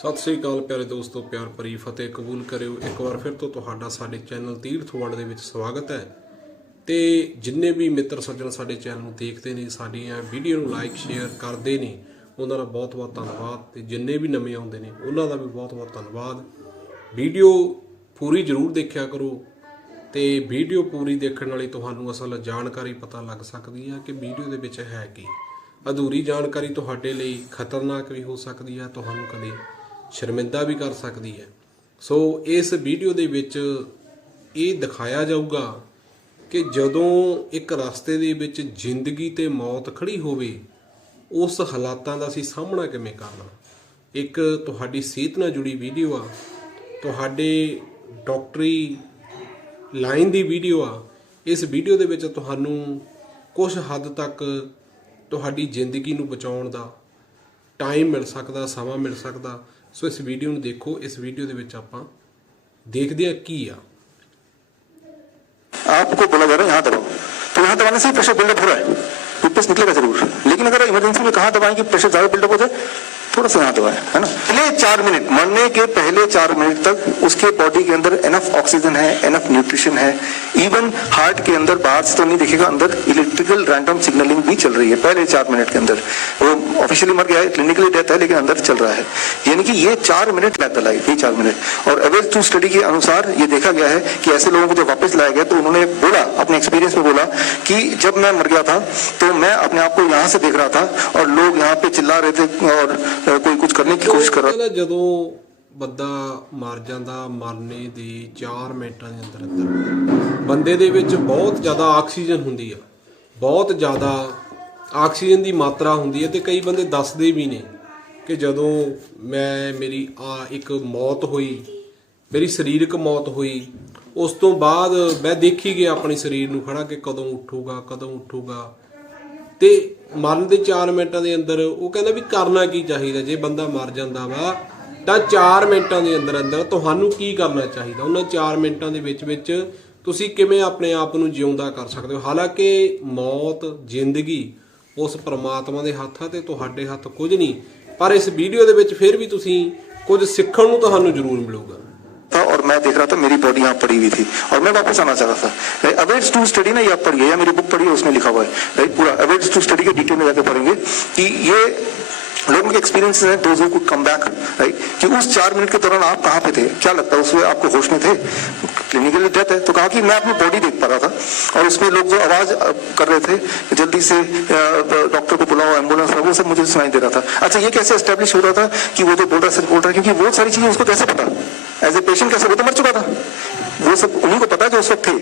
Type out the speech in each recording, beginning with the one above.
ਸਤਿ ਸ੍ਰੀ ਅਕਾਲ ਪਿਆਰੇ ਦੋਸਤੋ, ਪਿਆਰ ਭਰੀ ਫਤਿਹ ਕਬੂਲ ਕਰਿਓ। ਇੱਕ ਵਾਰ ਫਿਰ ਤੋਂ ਤੁਹਾਡਾ ਸਾਡੇ ਚੈਨਲ ਤੀਰਥ ਵੰਡ ਦੇ ਵਿੱਚ ਸਵਾਗਤ ਹੈ। ਤੇ ਜਿੰਨੇ ਵੀ ਮਿੱਤਰ ਸੱਜਣ ਸਾਡੇ ਚੈਨਲ ਨੂੰ ਦੇਖਦੇ ਨੇ, ਸਾਡੀਆਂ ਵੀਡੀਓ ਨੂੰ ਲਾਈਕ ਸ਼ੇਅਰ ਕਰਦੇ ਨੇ, ਉਹਨਾਂ ਦਾ ਬਹੁਤ ਬਹੁਤ ਧੰਨਵਾਦ। ਤੇ ਜਿੰਨੇ ਵੀ ਨਵੇਂ ਆਉਂਦੇ ਨੇ, ਉਹਨਾਂ ਦਾ ਵੀ ਬਹੁਤ ਬਹੁਤ ਧੰਨਵਾਦ। ਵੀਡੀਓ ਪੂਰੀ ਜ਼ਰੂਰ ਦੇਖਿਆ ਕਰੋ। ਤੇ ਵੀਡੀਓ ਪੂਰੀ ਦੇਖਣ ਨਾਲ ਤੁਹਾਨੂੰ ਅਸਲ ਜਾਣਕਾਰੀ ਪਤਾ ਲੱਗ ਸਕਦੀ ਹੈ ਕਿ ਵੀਡੀਓ ਦੇ ਵਿੱਚ ਹੈ ਕੀ। ਅਧੂਰੀ ਜਾਣਕਾਰੀ ਤੁਹਾਡੇ ਲਈ ਖਤਰਨਾਕ ਵੀ ਹੋ ਸਕਦੀ ਹੈ ਤੁਹਾਨੂੰ ਕਦੇ ਸ਼ਰਮਿੰਦਾ ਵੀ ਕਰ ਸਕਦੀ ਹੈ। ਸੋ ਇਸ ਵੀਡੀਓ ਦੇ ਵਿੱਚ ਇਹ ਦਿਖਾਇਆ ਜਾਊਗਾ ਕਿ ਜਦੋਂ ਇੱਕ ਰਸਤੇ ਦੇ ਵਿੱਚ ਜ਼ਿੰਦਗੀ ਤੇ ਮੌਤ ਖੜੀ ਹੋਵੇ, ਉਸ ਹਾਲਾਤਾਂ ਦਾ ਅਸੀਂ ਸਾਹਮਣਾ ਕਿਵੇਂ ਕਰਨਾ? ਇੱਕ ਤੁਹਾਡੀ ਸਿਹਤ ਨਾਲ ਜੁੜੀ ਵੀਡੀਓ ਆ, ਤੁਹਾਡੇ ਡਾਕਟਰੀ ਲਾਈਨ ਦੀ ਵੀਡੀਓ ਆ, ਇਸ ਵੀਡੀਓ ਦੇ ਵਿੱਚ ਤੁਹਾਨੂੰ ਕੁਝ ਹੱਦ ਤੱਕ ਤੁਹਾਡੀ ਜ਼ਿੰਦਗੀ ਨੂੰ ਬਚਾਉਣ ਦਾ ਟਾਈਮ ਮਿਲ ਸਕਦਾ, ਸਮਾਂ ਮਿਲ ਸਕਦਾ ਸੋ ਇਸ ਵੀਡੀਓ ਨੂੰ ਦੇਖੋ ਇਸ ਵੀਡੀਓ ਦੇ ਵਿੱਚ ਆਪਾਂ ਦੇਖਦੇ ਆ ਕੀ ਆ आपको बोला जा रहा है यहाँ दबाओ तो यहाँ दबाने से प्रेशर बिल्डअप हो रहा है पिप्पस निकलेगा जरूर लेकिन अगर इमरजेंसी में कहाँ दबाएं कि प्रेशर ज्यादा बिल्डअप हो जाए थोड़ा सा यहाँ है ना? पहले चार मिनट, मरने के पहले चार मिनट तक उसके बॉडी के अंदर एनफ ऑक्सीजन है एनफ न्यूट्रिशन है। इवन हार्ट के अंदर बाहर से तो नहीं दिखेगा, अंदर इलेक्ट्रिकल रैंडम सिग्नलिंग भी चल रही है पहले चार मिनट के अंदर। वो ऑफिशियली मर गया है क्लिनिकली डेथ है, लेकिन अंदर चल रहा है। यानी कि ये चार मिनट बैक लाइफ ये चार मिनट। और एवरेज टू स्टडी के अनुसार ये देखा गया है कि ऐसे लोगों को जब वापस लाया गया तो उन्होंने बोला, अपने एक्सपीरियंस में बोला कि जब मैं मर गया था तो मैं अपने आप को यहाँ से देख रहा था, और लोग यहाँ पे चिल्ला रहे थे, और ਕੋਈ ਕੁਝ ਕਰਨੇ ਦੀ ਕੋਸ਼ਿਸ਼ ਕਰ ਰਿਹਾ। ਜਦੋਂ ਬੰਦਾ ਮਰ ਜਾਂਦਾ ਮਰਨੇ ਦੇ 4 ਮਿੰਟਾਂ ਦੇ ਅੰਦਰ ਅੰਦਰ ਬੰਦੇ ਦੇ ਵਿੱਚ ਬਹੁਤ ਜ਼ਿਆਦਾ ਆਕਸੀਜਨ ਹੁੰਦੀ ਆ। ਬਹੁਤ ਜ਼ਿਆਦਾ ਆਕਸੀਜਨ ਦੀ ਮਾਤਰਾ ਹੁੰਦੀ ਹੈ ਤੇ ਕਈ ਬੰਦੇ ਦੱਸਦੇ ਵੀ ਨੇ ਕਿ ਜਦੋਂ ਮੈਂ ਮੇਰੀ ਆ ਇੱਕ ਮੌਤ ਹੋਈ ਮੇਰੀ ਸਰੀਰਕ ਮੌਤ ਹੋਈ ਉਸ ਤੋਂ ਬਾਅਦ ਮੈਂ ਦੇਖੀ ਗਿਆ ਆਪਣੇ ਸਰੀਰ ਨੂੰ ਖੜਾ ਕਿ ਕਦੋਂ ਉੱਠੂਗਾ ਕਦੋਂ ਉੱਠੂਗਾ। ਤੇ ਮਰਨ ਦੇ 4 ਮਿੰਟਾਂ ਦੇ ਅੰਦਰ ਉਹ ਕਹਿੰਦਾ ਵੀ ਕਰਨਾ ਕੀ ਚਾਹੀਦਾ, ਜੇ ਬੰਦਾ ਮਰ ਜਾਂਦਾ ਵਾ, ਤਾਂ 4 ਮਿੰਟਾਂ ਦੇ ਅੰਦਰ ਅੰਦਰ ਤੁਹਾਨੂੰ ਕੀ ਕਰਨਾ ਚਾਹੀਦਾ? ਉਹਨਾਂ 4 ਮਿੰਟਾਂ ਦੇ ਵਿੱਚ ਵਿੱਚ ਤੁਸੀਂ ਕਿਵੇਂ ਆਪਣੇ ਆਪ ਨੂੰ ਜਿਉਂਦਾ ਕਰ ਸਕਦੇ ਹੋ? ਹਾਲਾਂਕਿ ਮੌਤ, ਜ਼ਿੰਦਗੀ ਉਸ ਪ੍ਰਮਾਤਮਾ ਦੇ ਹੱਥ ਆ ਤੇ ਤੁਹਾਡੇ ਹੱਥ ਕੁਝ ਨਹੀਂ, ਪਰ ਇਸ ਵੀਡੀਓ ਦੇ ਵਿੱਚ ਫਿਰ ਵੀ ਤੁਸੀਂ ਕੁਝ ਸਿੱਖਣ ਨੂੰ ਤੁਹਾਨੂੰ ਜ਼ਰੂਰ ਮਿਲੂਗਾ। था और मैं देख रहा था मेरी बॉडी यहाँ पड़ी हुई थी। और मैं वापस आना चाह रहा था। अवेट्स टू स्टडी ना ये आप पढ़िए, या मेरी बुक पढ़िए, उसमें लिखा हुआ है। राइट पूरा अवेट्स टू स्टडी के डिटेल में जाके पढ़ेंगे कि ये लोगों के एक्सपीरियंस है those could come back right कि उस चार मिनट के दौरान आप कहाँ पे थे? क्या लगता है, उसमें आपको होश में थे? क्लिनिकली डेथ है। तो कहा कि मैं अपनी बॉडी देख पा रहा था, और उसमें लोग जो आवाज़ कर रहे थे, जल्दी से डॉक्टर को बुलाओ एंबुलेंस वो सब मुझे सुनाई दे रहा था। अच्छा ये कैसे एस्टेब्लिश हो रहा था कि वो जो बोल रहा है, सच बोल रहा है? क्योंकि वो सारी चीज़ें उसको कैसे पता? एज ए पेशेंट कैसे वो तो मर चुका था वो सब उन्हीं को पता है जो उस वक्त थे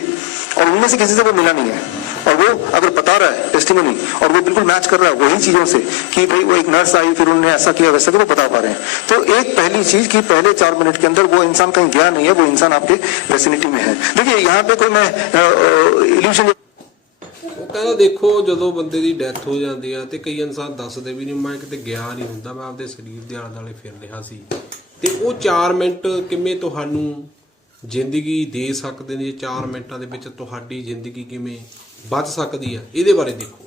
और उनमें से किसी से वो मिला नहीं है और वो अगर बता रहा है टेस्टिमनी और वो बिल्कुल मैच कर रहा है वही चीजों से कि भाई वो एक नर्स आई फिर उन्होंने ऐसा किया वैसा किया वो बता पा रहे हैं तो एक पहली चीज कि पहले चार मिनट के अंदर वो इंसान कहीं गया नहीं है वो इंसान आपके वेसिनिटी में है देखिए यहाँ पे कोई मैं इल्यूशन ਉਹ ਕਹਿੰਦਾ ਦੇਖੋ ਜਦੋਂ ਬੰਦੇ ਦੀ ਡੈਥ ਹੋ ਜਾਂਦੀ ਆ ਤੇ ਕਈ ਇਨਸਾਨ ਦੱਸਦੇ ਵੀ ਨਹੀਂ ਮੈਂ ਕਿਤੇ ਗਿਆ ਨਹੀਂ ਹੁੰਦਾ ਮੈਂ ਆਪਦੇ ਸਰੀਰ ਦੇ ਆਲੇ ਦੁਆਲੇ ਫਿਰ ਰਿਹਾ ਸੀ ਤੇ ਉਹ 4 ਮਿੰਟ ਕਿਵੇਂ ਤੁਹਾਨੂੰ ਜ਼ਿੰਦਗੀ ਦੇ ਸਕਦੇ ਨੇ 4 ਮਿੰਟਾਂ ਦੇ ਵਿੱਚ ਤੁਹਾਡੀ ਜ਼ਿੰਦਗੀ ਕਿਵੇਂ ਬਚ ਸਕਦੀ ਆ ਇਹਦੇ ਬਾਰੇ ਦੇਖੋ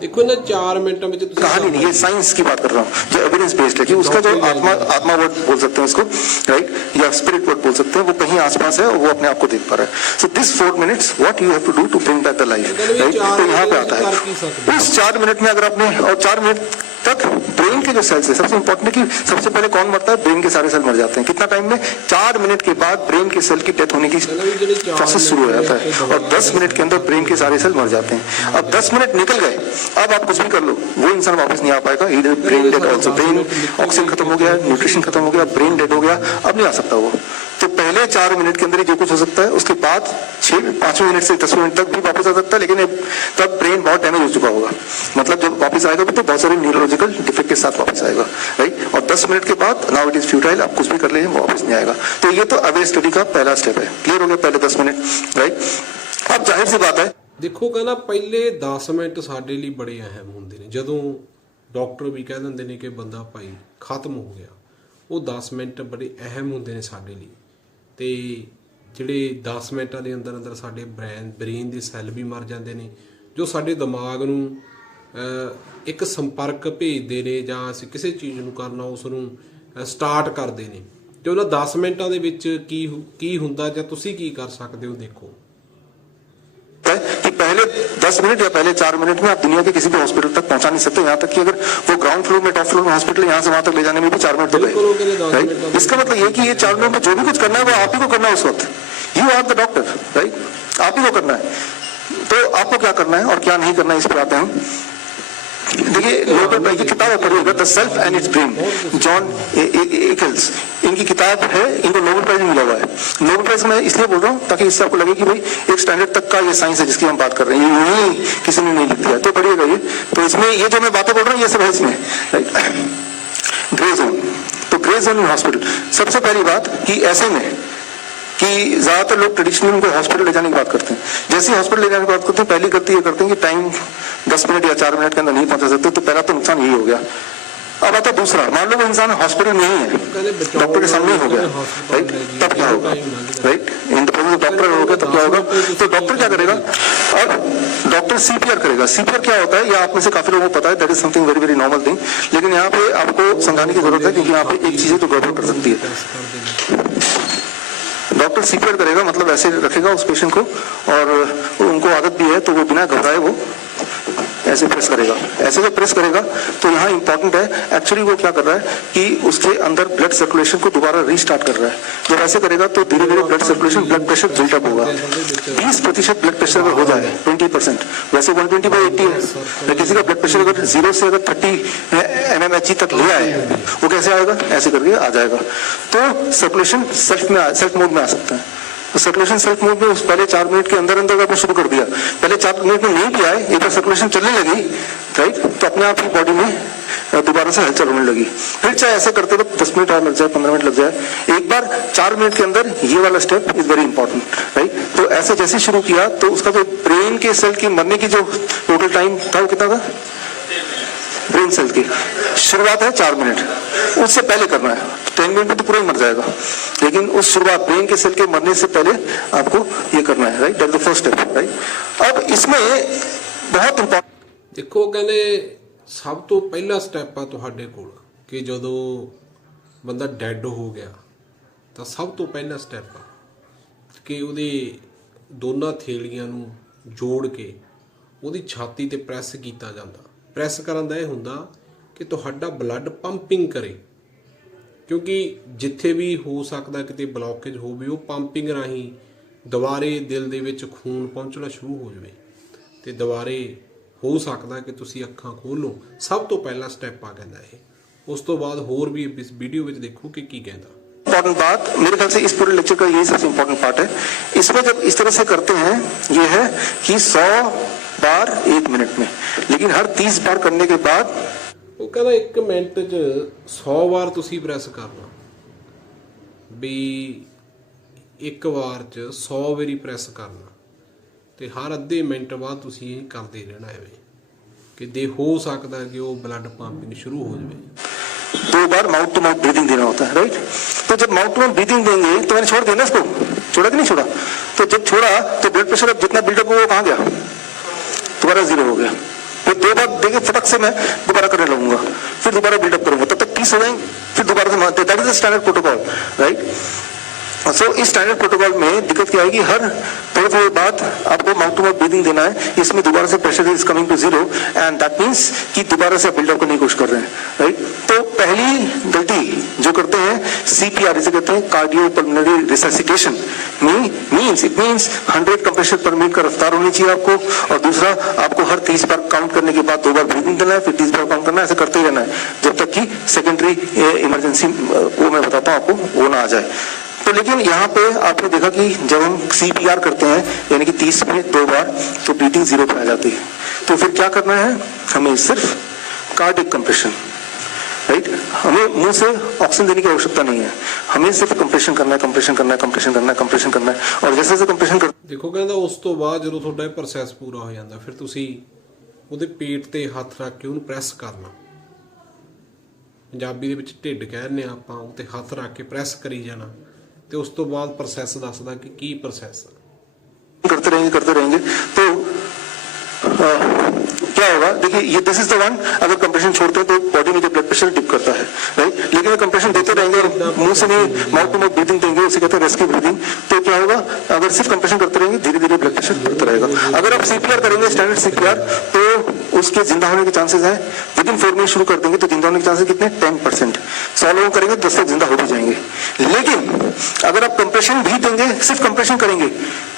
ਦੇਖੋ ਇਹਨਾਂ 4 ਮਿੰਟਾਂ ਵਿੱਚ ਤੁਸੀਂ कहानी नहीं ये साइंस की बात कर रहा हूँ जो एविडेंस बेस्ड है कि उसका जो आत्मा आत्मा वर्ड बोल सकते हैं इसको राइट या स्पिरिट वर्ड बोल सकते हैं वो कहीं आसपास है और वो अपने आप को देख पा रहा है so this four minutes what you have to do to bring back the life right तो यहाँ पे आता है उस चार मिनट में अगर आपने और चार मिनट तक ब्रेन के जो सेल्स है, सबसे इंपॉर्टेंट है कि सबसे पहले कौन मरता है? ब्रेन के सारे सेल मर जाते हैं। कितना टाइम में? चार मिनट के बाद ब्रेन के सेल की डेथ होने की प्रोसेस शुरू हो जाता है। और दस मिनट के अंदर ब्रेन के सारे सेल मर जाते हैं। अब दस मिनट निकल गए। अब आप कुछ भी कर लो, वो इंसान वापस नहीं आ पाएगा। इधर brain dead also brain oxygen खत्म हो गया न्यूट्रिशन खत्म हो गया ब्रेन डेड हो गया। अब नहीं आ सकता वो। पहले चार मिनट के अंदर ही जो कुछ हो सकता है उसके बाद छह पांचवें मिनट से दस मिनट तक भी वापस आ सकता है लेकिन तब ब्रेन बहुत डैमेज हो चुका होगा मतलब जब वापस आएगा भी तो बहुत सारे न्यूरोलॉजिकल डिफेक्ट के साथ वापस आएगा राइट और दस मिनट के बाद नाउ इट इज फ्यूटाइल आप कुछ भी कर लीजिए वो वापस नहीं आएगा तो ये तो अवे स्टडी का पहला स्टेप है क्लियर हो गया पहले दस मिनट राइट अब जाहिर सी बात है ਦੇਖੋ ਕਹਿੰਦਾ ਪਹਿਲੇ 10 ਮਿੰਟ ਸਾਡੇ ਲਈ ਬੜੇ ਅਹਿਮ ਹੁੰਦੇ ਨੇ ਜਦੋਂ ਡਾਕਟਰ ਵੀ ਕਹਿ ਦਿੰਦੇ ਨੇ ਕਿ ਬੰਦਾ ਭਾਈ ਖਤਮ ਹੋ ਗਿਆ ਉਹ 10 ਮਿੰਟ ਬੜੇ ਅਹਿਮ ਹੁੰਦੇ ਨੇ ਸਾਡੇ ਲਈ ਤੇ ਜਿਹੜੇ 10 ਮਿੰਟਾਂ ਦੇ ਅੰਦਰ ਅੰਦਰ ਸਾਡੇ ਬ੍ਰੇਨ ਬ੍ਰੇਨ ਦੇ ਸੈੱਲ ਵੀ ਮਰ ਜਾਂਦੇ ਨੇ, ਜੋ ਸਾਡੇ ਦਿਮਾਗ ਨੂੰ ਇੱਕ ਸੰਪਰਕ ਭੇਜਦੇ ਨੇ ਜਾਂ ਅਸੀਂ ਕਿਸੇ ਚੀਜ਼ ਨੂੰ ਕਰਨਾ ਉਸ ਨੂੰ ਸਟਾਰਟ ਕਰਦੇ ਨੇ। ਤੇ ਉਹਨਾਂ 10 ਮਿੰਟਾਂ ਦੇ ਵਿੱਚ ਕੀ ਕੀ ਹੁੰਦਾ ਜਾਂ ਤੁਸੀਂ ਕੀ ਕਰ ਸਕਦੇ ਹੋ ਦੇਖੋ। पहले 10 मिनट या पहले चार मिनट में आप दुनिया के किसी भी हॉस्पिटल तक पहुँचा नहीं सकते। यहाँ तक कि अगर वो ग्राउंड फ्लोर में टॉप फ्लोर में हॉस्पिटल यहाँ से वहाँ तक ले जाने में भी चार मिनट तो राइट इसका मतलब ये कि ये चार मिनट में जो भी कुछ करना है वो आप ही को करना है उस वक्त। You are the doctor right आप ही को करना है। तो आपको क्या करना है और क्या नहीं करना है इस पर आते हैं देखिए प्राइज की किताब है पढ़िएगा the self and its brain John Eccles इनकी किताब है, इनको नोबेल प्राइज मिला हुआ है। नोबेल प्राइज मैं इसलिए बोल रहा हूँ ताकि इससे आपको लगे कि भाई, एक स्टैंडर्ड तक का ये साइंस है जिसकी हम बात कर रहे हैं। ये यही किसी ने नहीं लिख दिया। तो पढ़िएगा ये। तो इसमें ये जो मैं बातें बोल रहा हूँ, ये सब है इसमें। ग्रे जोन तो ग्रे जोन इन हॉस्पिटल सबसे पहली बात कि ऐसे में कि ज़्यादातर लोग ट्रेडिशनली उनको हॉस्पिटल ले जाने की बात करते हैं। जैसे हॉस्पिटल ले जाने की बात करते हैं, पहली गलती ये करते हैं कि टाइम दस मिनट या चार मिनट के अंदर नहीं पहुँचा सकते तो पहला तो नुकसान यही हो गया। अब आता दूसरा, मान लो वो इंसान हॉस्पिटल में ही है डॉक्टर के सामने हो गया राइट तब क्या होगा राइट इन डॉक्टर होगा, तब क्या होगा? तो डॉक्टर क्या करेगा? अब डॉक्टर सीपीआर करेगा। सीपीआर क्या होता है, या आप में से काफ़ी लोगों को पता है that is something very very normal thing लेकिन यहाँ पे आपको समझाने की ज़रूरत है, क्योंकि यहाँ पे एक चीज़ है गड़बड़ कर सकती है। डॉक्टर सीपीआर करेगा मतलब ऐसे रखेगा उस पेशेंट को और उनको आदत भी है तो वो बिना घबराए वो ऐसे प्रेस करेगा। ऐसे जब प्रेस करेगा तो यहाँ इंपॉर्टेंट है एक्चुअली वो क्या कर रहा है कि उसके अंदर ब्लड सर्कुलेशन को दोबारा रीस्टार्ट कर रहा है। जब ऐसे करेगा तो धीरे धीरे blood circulation blood pressure built up होगा। बीस प्रतिशत ब्लड प्रेशर अगर हो जाए ट्वेंटी परसेंट वैसे वन ट्वेंटी बाई एट्टी है। किसी का ब्लड प्रेशर अगर ज़ीरो से अगर thirty M M H E तक ले आए, वो कैसे आएगा? ऐसे करके आ जाएगा। तो सर्कुलेशन सेल्फ में सेल्फ मोड में आ सकता है। तो सर्कुलेशन सेल्फ मोड में पहले चार मिनट के अंदर अंदर आपने शुरू कर दिया। पहले चार मिनट में नहीं भी आए एक बार सर्कुलेशन चलने लगी राइट तो अपने आप ही बॉडी में दोबारा से हलचल होने लगी। फिर चाहे ऐसे करते तो दस मिनट और लग जाए, पंद्रह मिनट लग जाए, एक बार चार मिनट के अंदर ये वाला step is very important right तो ऐसे जैसे शुरू किया तो उसका जो ब्रेन के सेल की मरने की जो टोटल टाइम था, वो कितना था? ब्रेन सेल की शुरुआत है चार मिनट उससे पहले करना है टेन मिनट में तो पूरा ही मर जाएगा लेकिन उस शुरुआत ब्रेन के सेल के मरने से पहले आपको ये करना है right that the first step right अब इसमें बहुत इंपॉर्टेंट ਦੇਖੋ ਕਹਿੰਦੇ ਸਭ ਤੋਂ ਪਹਿਲਾ ਸਟੈਪ ਆ ਤੁਹਾਡੇ ਕੋਲ ਕਿ ਜਦੋਂ ਬੰਦਾ ਡੈੱਡ ਹੋ ਗਿਆ ਤਾਂ ਸਭ ਤੋਂ ਪਹਿਲਾ ਸਟੈਪ ਆ ਕਿ ਉਹਦੇ ਦੋਨਾਂ ਥੇਲੀਆਂ ਨੂੰ ਜੋੜ ਕੇ ਉਹਦੀ ਛਾਤੀ ਤੇ ਪ੍ਰੈਸ ਕੀਤਾ ਜਾਂਦਾ ਪ੍ਰੈਸ ਕਰਨ ਦਾ ਇਹ ਹੁੰਦਾ ਕਿ ਤੁਹਾਡਾ ਬਲੱਡ ਪੰਪਿੰਗ ਕਰੇ। ਕਿਉਂਕਿ ਜਿੱਥੇ ਵੀ ਹੋ ਸਕਦਾ ਕਿਤੇ ਬਲੌਕੇਜ ਹੋਵੇ, ਉਹ ਪੰਪਿੰਗ ਰਾਹੀਂ ਦੁਬਾਰੇ ਦਿਲ ਦੇ ਵਿੱਚ ਖੂਨ ਪਹੁੰਚਣਾ ਸ਼ੁਰੂ ਹੋ ਜਾਵੇ। ਤੇ ਦੁਬਾਰੇ ਹੋ ਸਕਦਾ ਕਿ ਤੁਸੀਂ ਅੱਖਾਂ ਖੋਲੋ ਸਭ ਤੋਂ ਪਹਿਲਾ ਸਟੈਪ ਆ ਕਹਿੰਦਾ ਇਹ। ਉਸ ਤੋਂ ਬਾਅਦ ਹੋਰ ਵੀ ਇਸ ਵੀਡੀਓ ਵਿੱਚ ਦੇਖੋ ਕਿ ਕੀ ਕਹਿੰਦਾ। इंपॉर्टेंट बात मेरे ख्याल से इस पूरे लेक्चर का यही सबसे इम्पोर्टेंट पार्ट है इसमें जब इस तरह से करते हैं ये है कि 100 बार एक मिनट में लेकिन हर 30 बार करने के बाद ਉਹ ਕਹਿੰਦਾ 1 ਮਿੰਟ 'ਚ 100 ਵਾਰ ਤੁਸੀਂ ਪ੍ਰੈਸ ਕਰਨਾ ਵੀ ਇੱਕ ਵਾਰ 'ਚ 100 ਵਾਰੀ ਪ੍ਰੈਸ ਕਰਨਾ ਤੇ ਹਰ ਅੱਧੇ ਮਿੰਟ ਬਾਅਦ ਤੁਸੀਂ ਇਹ ਕਰਦੇ ਰਹਿਣਾ ਐਵੇਂ ਕਿ ਦੇ ਹੋ ਸਕਦਾ ਕਿ ਉਹ ਬਲੱਡ ਪੰਪਿੰਗ ਸ਼ੁਰੂ ਹੋ ਜਾਵੇ दो बार माउथ टू माउथ ब्रीदिंग देना होता है राइट तो जब माउथ टू माउथ ब्रीदिंग देंगे तो मैंने छोड़ दिया ना इसको? छोड़ा कि नहीं छोड़ा? तो जब छोड़ा तो ब्लड प्रेशर अब जितना बिल्डअप हुआ वो कहाँ गया? दोबारा ज़ीरो हो गया। फिर दो बार देखे, फटक से मैं दोबारा करने लगूँगा। फिर दोबारा बिल्डअप करूँगा। तब तक तीस हो जाएँगे फिर दोबारा से that is the standard protocol right so इस स्टैंडर्ड प्रोटोकॉल में दिक्कत क्या आएगी? हर थोड़े थोड़े बाद माउथ टू माउथ ब्रीदिंग देना है, इसमें दोबारा से pressure is coming to zero and that means कि दोबारा से बिल्डअप करने की कोशिश कर रहे हैं राइट तो पहली गलती जो करते हैं सीपीआर इसे कहते हैं cardio pulmonary resuscitation means it means 100 compression per minute का रफ्तार होनी चाहिए आपको, और दूसरा, आपको हर 30 बार काउंट करने के बाद दो बार ब्रीदिंग देना है, फिर 30 बार काउंट करना है, ऐसे करते ही रहना है, जब तक कि सेकेंडरी इमरजेंसी वो मैं बताता हूँ आपको, वो ना आ जाए। तो लेकिन यहाँ पे आपने देखा कि जब हम सीपीआर करते हैं यानी कि 30 में दो बार तो ब्रीथिंग जीरो पे आ जाती है तो फिर क्या करना है हमें सिर्फ कार्डिक कंप्रेशन राइट हमें मुंह से ऑक्सीजन देने की आवश्यकता नहीं है हमें सिर्फ कंप्रेशन करना है कंप्रेशन करना है कंप्रेशन करना है कंप्रेशन करना है और जैसे जैसे कंप्रेशन कर ਦੇਖੋ ਕਹਿੰਦਾ ਉਸ ਤੋਂ ਬਾਅਦ ਜਦੋਂ ਤੁਹਾਡਾ ਇਹ ਪ੍ਰੋਸੈਸ ਪੂਰਾ ਹੋ ਜਾਂਦਾ ਫਿਰ ਤੁਸੀਂ ਉਹਦੇ ਪੇਟ ਤੇ ਹੱਥ ਰੱਖ ਕੇ ਉਹਨੂੰ ਪ੍ਰੈਸ ਕਰਨਾ ਪੰਜਾਬੀ ਦੇ ਵਿੱਚ ਢਿੱਡ ਕਹਿੰਦੇ ਆ ਆਪਾਂ ਉਹ ਤੇ ਹੱਥ ਰੱਖ ਕੇ ਪ੍ਰੈਸ ਕਰੀ ਜਾਣਾ ਤੇ ਉਸ ਤੋਂ ਬਾਅਦ ਪ੍ਰੋਸੈਸ ਦੱਸਦਾ ਕਿ ਕੀ ਪ੍ਰੋਸੈਸ ਆ करते रहेंगे करते रहेंगे तो अ, क्या होगा देखिए ये दिस इज द वन अगर कंप्रेशन छोड़ते हैं तो बॉडी में जो ब्लड प्रेशर डिप करता है राइट लेकिन कंप्रेशन देते मुँह से नहीं माउथ टू माउथ ब्रीदिंग देंगे उसे कहते हैं रेस्क्यू ब्रीदिंग तो क्या होगा? अगर सिर्फ़ कंप्रेशन करते रहेंगे धीरे धीरे ब्लड प्रेशर बढ़ता रहेगा। अगर आप सीपीआर करेंगे स्टैंडर्ड सीपीआर तो उसके ज़िंदा होने के चांसेस हैं। विद इन फोर मिनट शुरू कर देंगे तो ज़िंदा होने के चांसेस कितने? टेन परसेंट सौ लोगों करेंगे दस लोग ज़िंदा हो भी जाएँगे। लेकिन, अगर आप कंप्रेशन भी देंगे, सिर्फ़ कंप्रेशन करेंगे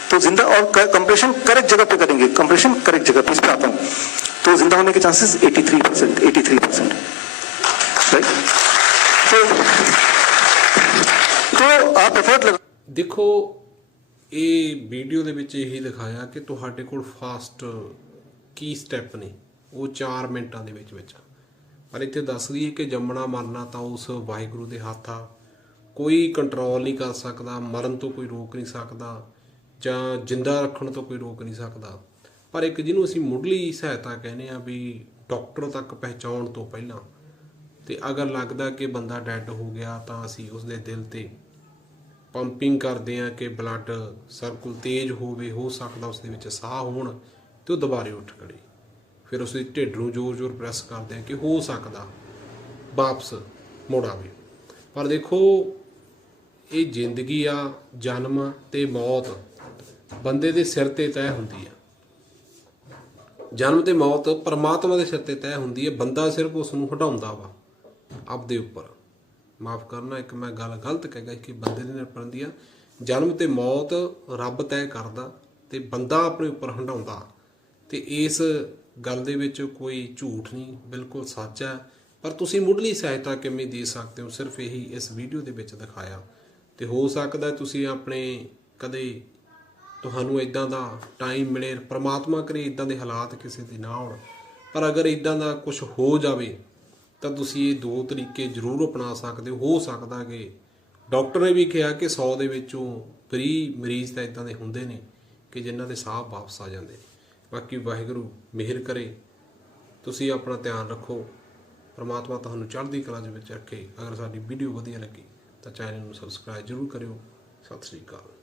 तो ज़िंदा और कंप्रेशन करेक्ट जगह पे करेंगे। कंप्रेशन करेक्ट जगह पे, इस पे आता हूँ तो ज़िंदा होने के chances 83 percent eighty three percent right तो ਦੇਖੋ, ਇਹ ਵੀਡੀਓ ਦੇ ਵਿੱਚ ਇਹੀ ਦਿਖਾਇਆ ਕਿ ਤੁਹਾਡੇ ਕੋਲ ਫਾਸਟ ਕੀ ਸਟੈਪ ਨੇ। ਉਹ 4 ਮਿੰਟਾਂ ਦੇ ਵਿੱਚ ਵਿੱਚ ਪਰ ਇੱਥੇ ਦੱਸ ਹੈ ਕਿ ਜੰਮਣਾ ਮਰਨਾ ਤਾਂ ਉਸ ਵਾਹਿਗੁਰੂ ਦੇ ਹੱਥ ਆ। ਕੋਈ ਕੰਟਰੋਲ ਨਹੀਂ ਕਰ ਸਕਦਾ, ਮਰਨ ਤੋਂ ਕੋਈ ਰੋਕ ਨਹੀਂ ਸਕਦਾ, ਜਾਂ ਜਿੰਦਾ ਰੱਖਣ ਤੋਂ ਕੋਈ ਰੋਕ ਨਹੀਂ ਸਕਦਾ। ਪਰ ਇੱਕ ਜਿਹਨੂੰ ਅਸੀਂ ਮੁੱਢਲੀ ਸਹਾਇਤਾ ਕਹਿੰਦੇ ਆ ਵੀ ਡਾਕਟਰ ਤੱਕ ਪਹੁੰਚਾਉਣ ਤੋਂ ਪਹਿਲਾਂ, ਤੇ ਅਗਰ ਲੱਗਦਾ ਕਿ ਬੰਦਾ ਡੈੱਡ ਹੋ ਗਿਆ ਤਾਂ ਅਸੀਂ ਉਸਦੇ ਦਿਲ ਤੇ ਪੰਪਿੰਗ ਕਰਦੇ ਆ ਕਿ ਬਲੱਡ ਸਰਕਲ ਤੇਜ਼ ਹੋਵੇ, ਹੋ ਸਕਦਾ ਉਸ ਦੇ ਵਿੱਚ ਸਾਹ ਹੋਣ ਤੇ ਉਹ ਦੁਬਾਰੇ ਉੱਠ ਖੜੇ। ਫਿਰ ਉਸ ਦੇ ਢਿੱਡ ਨੂੰ ਜ਼ੋਰ-ਜ਼ੋਰ ਪ੍ਰੈਸ ਕਰਦੇ ਆ ਕਿ ਹੋ ਸਕਦਾ, ਵਾਪਸ ਮੁੜ ਆਵੇ। ਪਰ ਦੇਖੋ, ਇਹ ਜ਼ਿੰਦਗੀ ਆ, ਜਨਮ ਤੇ ਮੌਤ ਬੰਦੇ ਦੇ ਸਿਰ ਤੇ ਤੈਅ ਹੁੰਦੀ ਆ। ਜਨਮ ਤੇ ਮੌਤ ਪਰਮਾਤਮਾ ਦੇ ਸਿਰ ਤੇ ਤੈਅ ਹੁੰਦੀ ਹੈ ਬੰਦਾ ਸਿਰਫ ਉਸ ਨੂੰ ਹਟਾਉਂਦਾ ਵਾ, ਆਪਦੇ ਉੱਪਰ। ਮਾਫ ਕਰਨਾ, ਇੱਕ ਮੈਂ ਗੱਲ ਗਲਤ ਕਹਿ ਗਿਆ ਕਿ ਬੰਦੇ ਦੇ ਨਿਰਭਰ ਹੁੰਦੀ ਆ। ਜਨਮ ਤੇ ਮੌਤ ਰੱਬ ਤੈਅ ਕਰਦਾ ਤੇ ਬੰਦਾ ਆਪਣੇ ਉੱਪਰ ਹਟਾਉਂਦਾ ਤੇ ਇਸ ਗੱਲ ਦੇ ਵਿੱਚ ਕੋਈ ਝੂਠ ਨਹੀਂ, ਬਿਲਕੁਲ ਸੱਚ ਹੈ। ਪਰ ਤੁਸੀਂ ਮੁੱਢਲੀ ਸਹਾਇਤਾ ਕਿਵੇਂ ਦੇ ਸਕਦੇ ਹੋ? ਸਿਰਫ ਇਹੀ ਇਸ ਵੀਡੀਓ ਦੇ ਵਿੱਚ ਦਿਖਾਇਆ। ਤੇ ਹੋ ਸਕਦਾ ਤੁਸੀਂ ਆਪਣੇ ਕਦੇ ਤੁਹਾਨੂੰ ਇਦਾਂ ਦਾ ਟਾਈਮ ਮਿਲੇ, ਪ੍ਰਮਾਤਮਾ ਕਰੇ ਇਦਾਂ ਦੇ ਹਾਲਾਤ ਕਿਸੇ ਦੇ ਨਾ ਹੋਣ। ਪਰ ਅਗਰ ਇਦਾਂ ਦਾ ਕੁਝ ਹੋ ਜਾਵੇ ਤਾਂ ਤੁਸੀਂ ਇਹ ਦੋ ਤਰੀਕੇ ਜ਼ਰੂਰ ਅਪਣਾ ਸਕਦੇ ਹੋ ਹੋ ਸਕਦਾ ਕਿ ਡਾਕਟਰ ਨੇ ਵੀ ਕਿਹਾ ਕਿ 100 ਦੇ ਵਿੱਚੋਂ 30 ਮਰੀਜ਼ ਤਾਂ ਇਦਾਂ ਦੇ ਹੁੰਦੇ ਨੇ ਕਿ ਜਿਨ੍ਹਾਂ ਦੇ ਸਾਹ ਵਾਪਸ ਆ ਜਾਂਦੇ ਨੇ। ਬਾਕੀ ਵਾਹਿਗੁਰੂ ਮਿਹਰ ਕਰੇ। ਤੁਸੀਂ ਆਪਣਾ ਧਿਆਨ ਰੱਖੋ। ਪਰਮਾਤਮਾ ਤੁਹਾਨੂੰ ਚੜ੍ਹਦੀ ਕਲਾ ਦੇ ਵਿੱਚ ਰੱਖੇ। ਅਗਰ ਸਾਡੀ ਵੀਡੀਓ ਵਧੀਆ ਲੱਗੀ ਤਾਂ ਚੈਨਲ ਨੂੰ ਸਬਸਕ੍ਰਾਈਬ ਜ਼ਰੂਰ ਕਰਿਓ। ਸਤਿ ਸ੍ਰੀ ਅਕਾਲ।